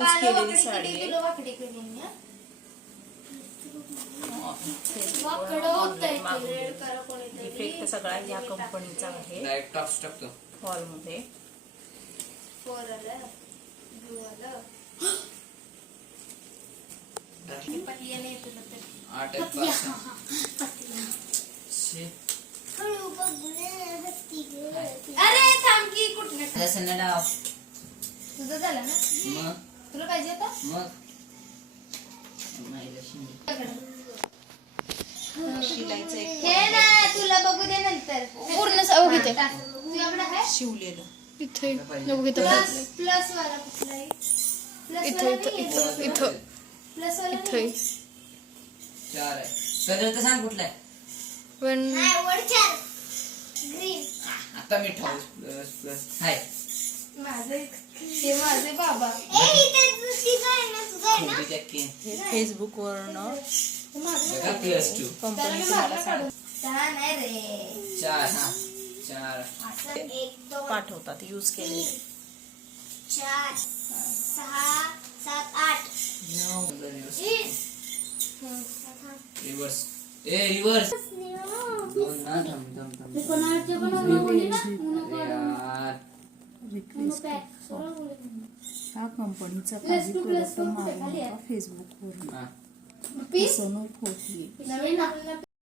Use केलेली साडी आहे. Effect सगळा या कंपनीचा आहे. फॉल मध्ये अरे थांब की कुठलं तुझं झालं ना मग तुला पाहिजे आता मग शिलाईचं एक हे ना तुला बघू दे नंतर पूर्ण तुझ्याकडे आहे शिवलेलं इथे प्लस वाला कुठलाही इथं प्लस वाला इथे 4 आहे. कलर तर सांग कुठला आहे. वन ग्रीन आता मी ठेवू प्लस हाय. हे माझे बाबा थोडी टक्के हे फेसबुक वरनं बघा +2 कंपनी तुम्हाला छान आहे रे 4 हा 4 असं 1 2 पाठवतात यूज केलेले. 4 6 7 8 रिवर्स रिवर्स दोन ना थांब यार ह्या कंपनीचा काही प्रोडक्ट मागवू नका फेसबुक वरून. हा फसवणूक होतीये. नवीन